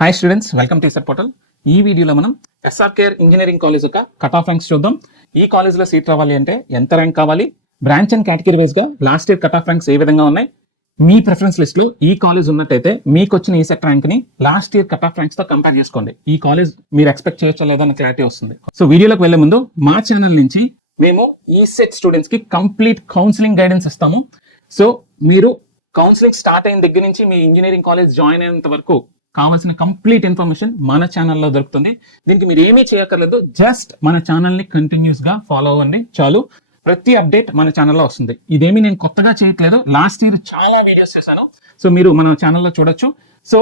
Hi students, welcome to ఈసర్ portal. ఈ వీడియోలో మనం ఎస్ఆర్కేఆర్ ఇంజనీరింగ్ కాలేజ్ యొక్క కట్ ఆఫ్ ర్యాంక్స్ చూద్దాం. ఈ కాలేజ్లో సీట్ రావాలి అంటే ఎంత ర్యాంక్ కావాలి, బ్రాంచ్ అండ్ కేటగిరీ వైజ్గా last year cut off ranks ఏ విధంగా ఉన్నాయి, మీ ప్రిఫరెన్స్ లిస్ట్లో ఈ కాలేజ్ ఉన్నట్టయితే మీకు వచ్చిన ఈ సెట్ ర్యాంక్ని లాస్ట్ ఇయర్ కట్ ఆఫ్ ర్యాంక్స్తో కంపేర్ చేసుకోండి. ఈ కాలేజ్ మీరు ఎక్స్పెక్ట్ చేయొచ్చో లేదో అన్న క్లారిటీ వస్తుంది. సో వీడియోలోకి వెళ్లే ముందు మా ఛానల్ నుంచి మేము ఈ సెట్ స్టూడెంట్స్కి కంప్లీట్ కౌన్సిలింగ్ గైడెన్స్ ఇస్తాము. సో మీరు కౌన్సిలింగ్ స్టార్ట్ అయిన దగ్గర నుంచి మీ ఇంజనీరింగ్ కాలేజ్ జాయిన్ అయినంత వరకు కావాల్సిన కంప్లీట్ ఇన్ఫర్మేషన్ మన ఛానల్లో దొరుకుతుంది. దీనికి మీరు ఏమీ చేయక్కర్లేదు, జస్ట్ మన ఛానల్ని కంటిన్యూస్ గా ఫాలో అవ్వండి చాలు. ప్రతి అప్డేట్ మన ఛానల్లో వస్తుంది. ఇదేమి నేను కొత్తగా చేయట్లేదు, లాస్ట్ ఇయర్ చాలా వీడియోస్ చేశాను. సో మీరు మన ఛానల్లో చూడొచ్చు. సో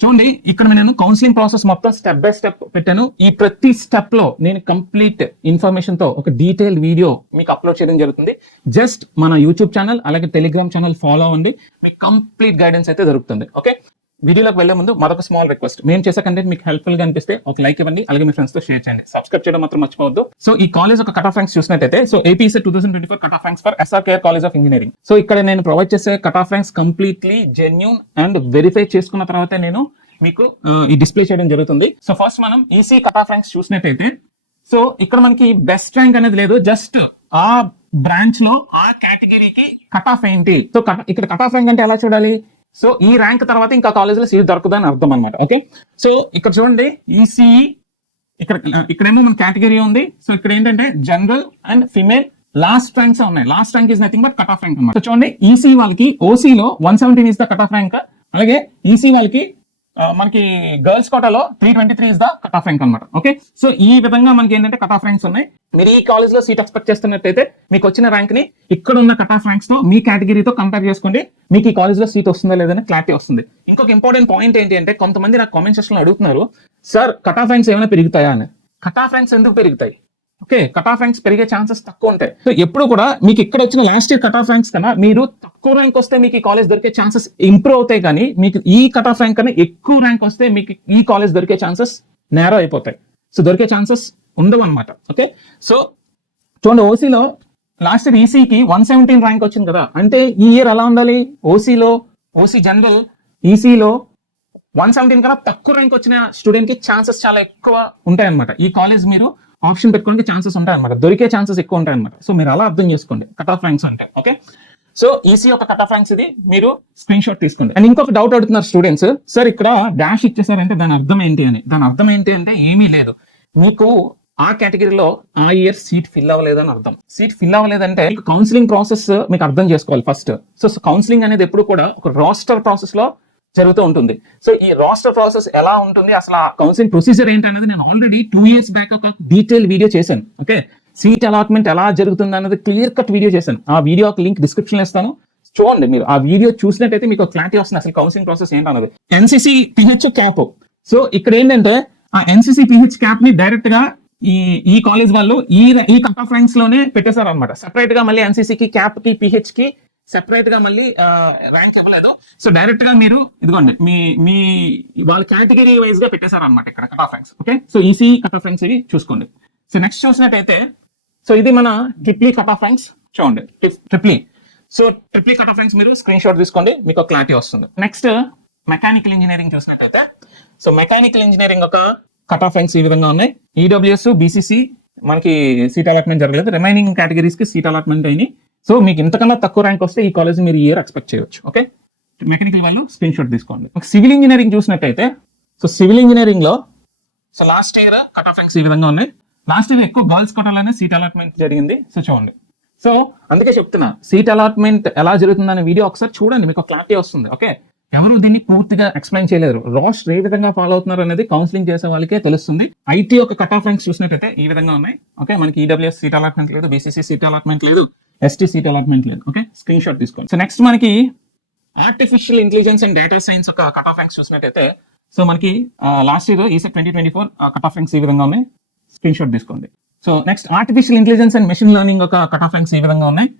చూడండి, ఇక్కడ నేను కౌన్సిలింగ్ ప్రాసెస్ మొత్తం స్టెప్ బై స్టెప్ పెట్టాను. ఈ ప్రతి స్టెప్ లో నేను కంప్లీట్ ఇన్ఫర్మేషన్ తో ఒక డీటెయిల్ వీడియో మీకు అప్లోడ్ చేయడం జరుగుతుంది. జస్ట్ మన యూట్యూబ్ ఛానల్ అలాగే టెలిగ్రామ్ ఛానల్ ఫాలో అవ్వండి, మీకు కంప్లీట్ గైడెన్స్ అయితే దొరుకుతుంది. ఓకే, వీడియోలోకి వెళ్లే ముందు మరొక స్మాల్ రిక్వెస్ట్, మేము చేసే కంటెంట్ మీకు హెల్ప్ఫుల్ గా అనిపిస్తే ఒక లైక్ ఇవ్వండి, అలాగే మీ ఫ్రెండ్స్ తో షేర్ చేయండి. సబ్స్క్రైబ్ చేయడం మాత్రం మర్చిపోవద్దు. సో ఈ కాలేజ్ ఒక కట్ ఆఫ్ ర్యాంక్స్ చూసినట్టయితే, so APSC 2024 cut off ranks for SRKR college of engineering. So ఇక్కడ నేను ప్రొవైడ్ చేసే cut off ranks completely genuine and verify చేసుకున్న తర్వాత నేను మీకు ఈ డిస్ప్లే చేయడం జరుగుతుంది. సో ఫస్ట్ మనం ఈసీ కట్ ఆఫ్ ర్యాంక్స్ చూసినట్టయితే, సో ఇక్కడ మనకి బెస్ట్ ర్యాంక్ అనేది లేదు, జస్ట్ ఆ బ్రాంచ్ లో ఆ కేటగిరీకి కట్ ఆఫ్ ఏంటి. సో ఇక్కడ కట్ ఆఫ్ ర్యాంక్ అంటే ఎలా చూడాలి, సో ఈ ర్యాంక్ తర్వాత ఇంకా కాలేజీలో సీట్ దొరకదని అర్థం అనమాట. ఓకే, సో ఇక్కడ చూడండి ఈసీఈ, ఇక్కడేమో మన కేటగిరీ ఉంది. సో ఇక్కడ ఏంటంటే general and female last ranks ఉన్నాయి. Last rank is nothing but cut off rank అనమాట. సో చూడండి, ఈసీ వాళ్ళకి ఓసీలో 117 is the cut off rank, అలాగే ఈసీ వాళ్ళకి మనకి గర్ల్స్ కోటాలో 323 is the cut off rank అనమాట. ఓకే, సో ఈ విధంగా మనకి ఏంటంటే కట్ ఆఫ్ ర్యాంక్స్ ఉన్నాయి. మీరు ఈ కాలేజ్ లో సీట్ ఎక్స్పెక్ట్ చేస్తున్నట్టయితే మీకు వచ్చిన ర్యాంక్ ని ఇక్కడ ఉన్న కట్ ఆఫ్ ర్యాంక్స్ తో మీ కేటగిరీతో కంపేర్ చేసుకోండి, మీకు ఈ కాలేజ్ లో సీట్ వస్తుందా లేదని క్లారిటీ వస్తుంది. ఇంకొక ఇంపార్టెంట్ పాయింట్ ఏంటి అంటే, కొంతమంది నాకు కామెంట్ సెక్షన్ లో అడుగుతున్నారు, సార్ కట్ ఆఫ్ ర్యాంక్స్ ఏమైనా పెరుగుతాయా అని. కట్ ఆఫ్ ర్యాంక్స్ ఎందుకు పెరుగుతాయి? ఓకే, కట్ ఆఫ్ ర్యాంక్స్ పెరిగే ఛాన్సెస్ తక్కువ ఉంటాయి. సో ఎప్పుడు కూడా మీకు ఇక్కడ వచ్చిన last year cut off ranks కన్నా మీరు తక్కువ ర్యాంక్ వస్తే మీకు ఈ కాలేజ్ దొరికే ఛాన్సెస్ ఇంప్రూవ్ అవుతాయి, కానీ మీకు ఈ కట్ ఆఫ్ ర్యాంక్ కన్నా ఎక్కువ ర్యాంక్ వస్తే మీకు ఈ కాలేజ్ దొరికే ఛాన్సెస్ నేరో అయిపోతాయి. సో దొరికే ఛాన్సెస్ ఉండవు అనమాట. ఓకే, సో చూడండి, ఓసీలో లాస్ట్ ఇయర్ ఈసీకి 117 ర్యాంక్ వచ్చింది కదా, అంటే ఈ ఇయర్ ఎలా ఉండాలి, ఓసీ జనరల్ ఈసీలో 117 కన్నా తక్కువ ర్యాంక్ వచ్చిన స్టూడెంట్ కి ఛాన్సెస్ చాలా ఎక్కువ ఉంటాయి అనమాట. ఈ కాలేజ్ మీరు ఆప్షన్ పెట్టుకోవడానికి ఛాన్సెస్ ఉంటాయి అనమాట, దొరికే ఛాన్సెస్ ఎక్కువ ఉంటాయి అనమాట. సో మీరు అలా అర్థం చేసుకోండి కట్ ఆఫ్ ర్యాంక్స్ అంటే. ఓకే, సో ఈసీ ఒక కట్ ఆఫ్ ర్యాంక్స్ ఇది, మీరు స్క్రీన్ షాట్ తీసుకోండి. అండ్ ఇంకొక డౌట్ అడుగుతున్నారు స్టూడెంట్స్, సార్ ఇక్కడ డాష్ ఇచ్చేసారంటే దాని అర్థం ఏంటి అని. దాని అర్థం ఏంటి అంటే ఏమీ లేదు, మీకు ఆ కేటగిరీలో ఆ ఇయర్ సీట్ ఫిల్ అవ్వలేదని అర్థం. సీట్ ఫిల్ అవ్వలేదంటే మీకు కౌన్సిలింగ్ ప్రాసెస్ మీకు అర్థం చేసుకోవాలి ఫస్ట్. సో కౌన్సిలింగ్ అనేది ఎప్పుడు కూడా ఒక రాస్టర్ ప్రాసెస్ లో జరుగుతూ ఉంటుంది. సో ఈ రాస్టర్ ప్రాసెస్ ఎలా ఉంటుంది, అసలు ఆ కౌన్సిలింగ్ ప్రొసీజర్ ఏంటి అనేది నేను ఆల్రెడీ 2 years బ్యాక్ ఒక డీటెయిల్ వీడియో చేశాను. ఓకే, సీట్ అలాట్మెంట్ ఎలా జరుగుతుంది అనేది క్లియర్ కట్ వీడియో చేశాను. ఆ వీడియో లింక్ డిస్క్రిప్షన్ లో ఇస్తాను, చూడండి. మీరు ఆ వీడియో చూసినట్టయితే మీకు క్లారిటీ వస్తుంది అసలు కౌన్సిలింగ్ ప్రాసెస్ ఏంటన్నది. NCC pH cap. సో ఇక్కడ ఏంటంటే ఆ ఎన్సీసీ పిహెచ్ క్యాప్ ని డైరెక్ట్ గా ఈ కాలేజ్ వాళ్ళు ఈ కట్ ఆఫ్ ర్యాంక్స్ లోనే పెట్టేశారు అనమాట. సెపరేట్ గా మళ్ళీ ఎన్సీసీకి క్యాప్ కి పిహెచ్ కి సెపరేట్ గా మళ్ళీ ర్యాంక్ ఇవ్వలేదు. సో డైరెక్ట్ గా మీరు ఇదిగోండి మీ వాళ్ళ కేటగిరీ వైజ్ గా పెట్టేశారు అనమాట ఇక్కడ cut off ranks. Okay, so EC cut off ranks ఇవి చూసుకోండి. సో నెక్స్ట్ చూసినట్టయితే, సో ఇది మన ట్రిప్లీ కట్ ఆఫ్ ర్యాంక్స్ చూడండి. ట్రిప్లీ కట్ ఆఫ్ ర్యాంక్స్ మీరు స్క్రీన్ షాట్ తీసుకోండి, మీకు క్లారిటీ వస్తుంది. నెక్స్ట్ మెకానికల్ ఇంజనీరింగ్ చూసినట్టయితే, సో మెకానికల్ ఇంజనీరింగ్ ఒక కట్ ఆఫ్ ర్యాంక్స్ ఈ విధంగా ఉన్నాయి. ఈడబ్ల్యూఎస్ బీసీసీ మనకి సీట్ అలాట్మెంట్ జరగలేదు, రిమైనింగ్ కేటగిరీస్ కి సీట్ అలాట్మెంట్ అయినాయి. సో మీకు ఇంతకన్నా తక్కువ ర్యాంక్ వస్తే ఈ కాలేజ్ మీరు ఇయర్ ఎక్స్పెక్ట్ చేయొచ్చు. ఓకే, మెకానికల్ వాళ్ళు స్క్రీన్ షాట్ తీసుకోండి. సివిల్ ఇంజనీరింగ్ చూసినట్టయితే, సో సివిల్ ఇంజనీరింగ్ లో so last year cut off ranks ఈ విధంగా ఉన్నాయి. లాస్ట్ ఇయర్ ఎక్కువ గర్ల్స్ కోటాలోనే సీట్ అలాట్మెంట్ జరిగింది. సో చూడండి, సో అందుకే చెప్తున్నా సీట్ అలాట్మెంట్ ఎలా జరుగుతుందనే వీడియో ఒకసారి చూడండి, మీకు క్లారిటీ వస్తుంది. ఓకే, ఎవరు దీన్ని పూర్తిగా ఎక్స్ప్లెయిన్ చేయలేరు, రాస్టర్ ఏ విధంగా ఫాలో అవుతున్నారు అనేది కౌన్సిలింగ్ చేసే వాళ్ళకే తెలుస్తుంది. ఐటీ ఒక కట్ ఆఫ్ ర్యాంక్స్ చూసినట్టయితే ఈ విధంగా ఉన్నాయి. ఓకే, మనకి ఈడబ్ల్యూఎస్ సీట్ అలాట్మెంట్ లేదు, బీసీసీ సీట్ అలాట్మెంట్ లేదు, ఎస్టీ సీట్ అలాట్మెంట్ లేదు. ఓకే, స్క్రీన్ షాట్ తీసుకోండి. సో నెక్స్ట్ మనకి artificial intelligence and data science ఒక కట్ ఆఫ్ ర్యాంక్స్ చూసినట్టయితే, సో మనకి last year ECET 2024 cut off ranks ఈ విధంగా ఉన్నాయి, స్క్రీన్ షాట్ తీసుకోండి. So next artificial intelligence and machine learning ఒక కట్ ఆఫ్ ర్యాంక్స్ ఈ విధంగా ఉన్నాయి.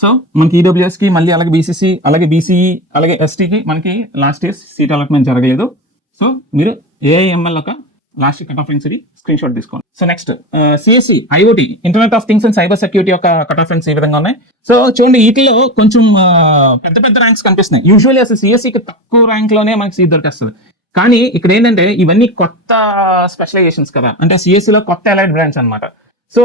సో మనకి ఈడబ్ల్యూఎస్ కి మళ్ళీ అలాగే బీసీసీ అలాగే బీసీఈ అలాగే ఎస్టీకి మనకి లాస్ట్ ఇయర్ సీట్ అలాట్మెంట్ జరగలేదు. సో మీరు ఏఐఎంఎల్ ఒక లాస్ట్ కట్ ఆఫ్ ర్యాంక్స్ ఇది స్క్రీన్ షాట్ తీసుకోండి. So next CSC IoT internet of things and cyber security యొక్క కట్ ఆఫ్ ర్యాంక్స్ ఈ విధంగా ఉన్నాయి. సో చూడండి, వీటిలో కొంచెం పెద్ద పెద్ద ర్యాంక్స్ కనిపిస్తున్నాయి. యూజువల్లీ అసలు సిఎస్సికి తక్కువ ర్యాంక్ లోనే మనకి సీట్ దొరికేస్తుంది. కానీ ఇక్కడ ఏంటంటే ఇవన్నీ కొత్త స్పెషలైజేషన్స్ కదా, అంటే సిఎస్సి లో కొత్త అలైడ్ బ్రాంచ్ అన్నమాట. సో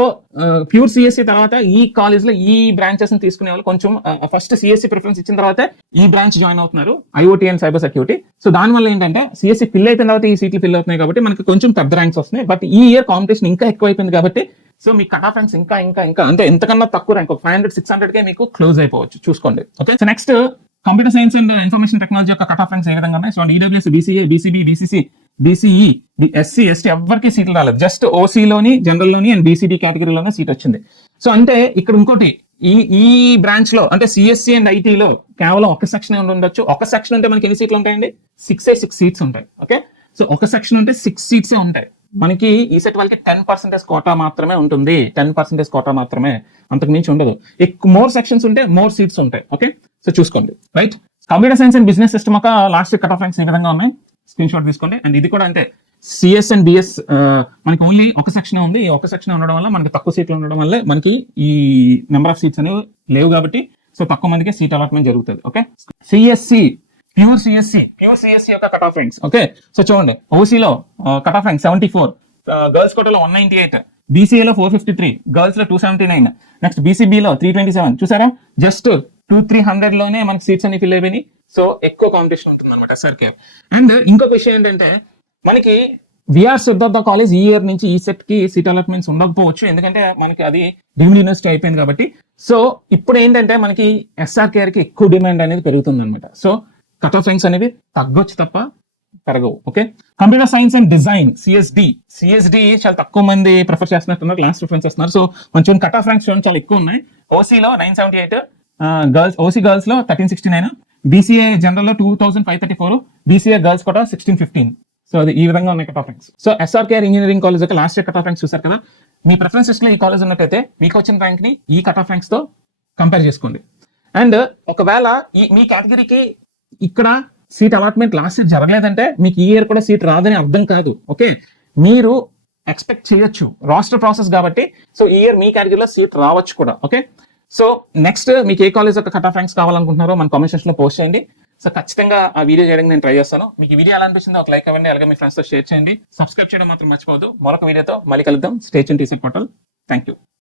ప్యూర్ సిఎస్సి తర్వాత ఈ కాలేజ్ లో ఈ బ్రాంచెస్ ని తీసుకునే వాళ్ళు కొంచెం ఫస్ట్ సిఎస్సి ప్రిఫరెన్స్ ఇచ్చిన తర్వాత ఈ బ్రాంచ్ జాయిన్ అవుతున్నారు, IoT and cyber security. So దానివల్ల ఏంటంటే సిఎస్సి ఫిల్ అయిపోయిన తర్వాత ఈ సీట్లు ఫిల్ అవుతున్నాయి కాబట్టి మనకి కొంచెం పెద్ద ర్యాంక్స్ వస్తున్నాయి. బట్ ఈ ఇయర్ కాంపిటీషన్ ఇంకా ఎక్కువ అయిపోయింది కాబట్టి సో మీ కట్ ఆఫ్ ర్యాంక్స్ ఇంకా ఇంకా ఇంకా అంటే ఎంతకన్నా తక్కువ ర్యాంక్ 500 600 కే మీకు క్లోజ్ అయిపోవచ్చు, చూసుకోండి. Okay, so next computer science and information technology యొక్క కట్ ఆఫ్ ర్యాంక్స్ ఏ విధంగా ఉన్నాయి. So EWS, BCA, BCB, BCC, BCE, SC, ST ఎవరికి సీట్లు రాలేదు. జస్ట్ ఓసీలోని, జనరల్ లోని అండ్ బీసీడీ కేటగిరీలోనే సీట్ వచ్చింది. సో అంటే ఇక్కడ ఇంకోటి ఈ బ్రాంచ్ లో అంటే సిఎస్సి అండ్ ఐటీలో కేవలం ఒక సెక్షన్ ఉండొచ్చు. ఒక సెక్షన్ అంటే మనకి ఎన్ని సీట్లు ఉంటాయండి? 6 సీట్స్ ఉంటాయి. ఓకే, సో ఒక సెక్షన్ ఉంటే 6 సీట్సే ఉంటాయి. మనకి ఈ సెట్ వాళ్ళకి 10% కోటా మాత్రమే ఉంటుంది, 10% కోటా మాత్రమే, అంతకు మించి ఉండదు. ఎక్కువ మోర్ సెక్షన్స్ ఉంటే మోర్ సీట్స్ ఉంటాయి. ఓకే, సో చూసుకోండి. Right, computer science and business system ఒక లాస్ట్ కట్ ఆఫ్ ర్యాంక్స్ ఈ విధంగా ఉన్నాయి, స్క్రీన్ షాట్ తీసుకోండి. అండ్ ఇది కూడా అంతే, సిఎస్ అండ్ బిఎస్ మనకి ఓన్లీ ఒక సెక్షన్ ఉంది. ఈ ఒక సెక్షన్ ఉండడం వల్ల మనకి తక్కువ సీట్లు ఉండడం వల్ల మనకి ఈ నెంబర్ ఆఫ్ సీట్స్ అనేవి లేవు కాబట్టి సో తక్కువ మందికి సీట్ అలాట్మెంట్ జరుగుతుంది. ఓకే, సిఎస్సి ప్యూర్ సిఎస్సి యొక్క cut off ranks. Okay, so చూడండి, ఓసీలో కట్ ఆఫ్ ర్యాంక్ 74, గర్ల్స్ కోటాలో 198, బీసీఏలో 453, గర్ల్స్ లో 279, నెక్స్ట్ బీసీబీలో 327. చూసారా, జస్ట్ 200-300 లోనే మనకి సీట్స్ అన్ని ఫిల్ అయిపోయినాయి. సో ఎక్కువ కాంపిటీషన్ ఉంటుంది అనమాట ఎస్ఆర్కే. అండ్ ఇంకొక విషయం ఏంటంటే మనకి విఆర్ సిద్ధార్థ కాలేజ్ ఈ ఇయర్ నుంచి ఈ సెట్ కి సీట్ అలాట్మెంట్స్ ఉండకపోవచ్చు, ఎందుకంటే మనకి అది డీమ్డ్ యూనివర్సిటీ అయిపోయింది కాబట్టి. సో ఇప్పుడు ఏంటంటే మనకి ఎస్ఆర్కేఆర్ కి ఎక్కువ డిమాండ్ అనేది పెరుగుతుంది అనమాట. సో కట్ ఆఫ్ ర్యాంక్స్ అనేవి తగ్గొచ్చు తప్ప పెరగవు. Okay, computer science and design CSD చాలా తక్కువ మంది ప్రిఫర్ చేస్తున్నారు, క్లాస్ ప్రిఫరెన్స్ చేస్తున్నారు. సో కొంచెం కట్ ఆఫ్ ర్యాంక్స్ చాలా ఎక్కువ ఉన్నాయి. ఓసీలో 978, గర్ల్స్ ఓసీ గర్ల్స్ లో 1369, బీసీఏ జనరల్ లో 2534, బీసీఏ గర్ల్స్ కూడా 1615. సో అది ఈ విధంగా ఉన్నాయి cut off ranks. So SRKR engineering college యొక్క last year cut off ranks చూసారు కదా. మీ ప్రిఫరెన్స్ లిస్ట్ లో ఈ కాలేజ్ ఉన్నట్టయితే మీకు వచ్చిన ర్యాంక్ ని ఈ కట్ ఆఫ్ ర్యాంక్స్ తో కంపేర్ చేసుకోండి. అండ్ ఒకవేళ మీ కేటగిరీకి ఇక్కడ సీట్ అలాట్మెంట్ లాస్ట్ ఇయర్ జరగలేదంటే మీకు ఈ ఇయర్ కూడా సీట్ రాదని అర్థం కాదు. ఓకే, మీరు ఎక్స్పెక్ట్ చేయొచ్చు, రాస్టర్ ప్రాసెస్ కాబట్టి. సో ఈ ఇయర్ మీ కేటగిరీలో సీట్ రావచ్చు కూడా. ఓకే, సో నెక్స్ట్ మీకు ఏ కాలేజ్ యొక్క కట్ ఆఫ్ ర్యాంక్స్ కావాలనుకుంటున్నారో మన కామెంట్ సెక్షన్ లో పోస్ట్ చేయండి. సో ఖచ్చితంగా ఆ వీడియో చేయడానికి నేను ట్రై చేస్తాను. మీకు ఈ వీడియో ఎలా అనిపించిందో ఒక లైక్ ఇవ్వండి, అలాగే మీ ఫ్రెండ్స్ తో షేర్ చేయండి. సబ్స్క్రైబ్ చేయడం మాత్రం మర్చిపోవద్దు. మరొక వీడియోతో మళ్ళీ కలుద్దాం. Stay tuned to TCET Portal. Thank you.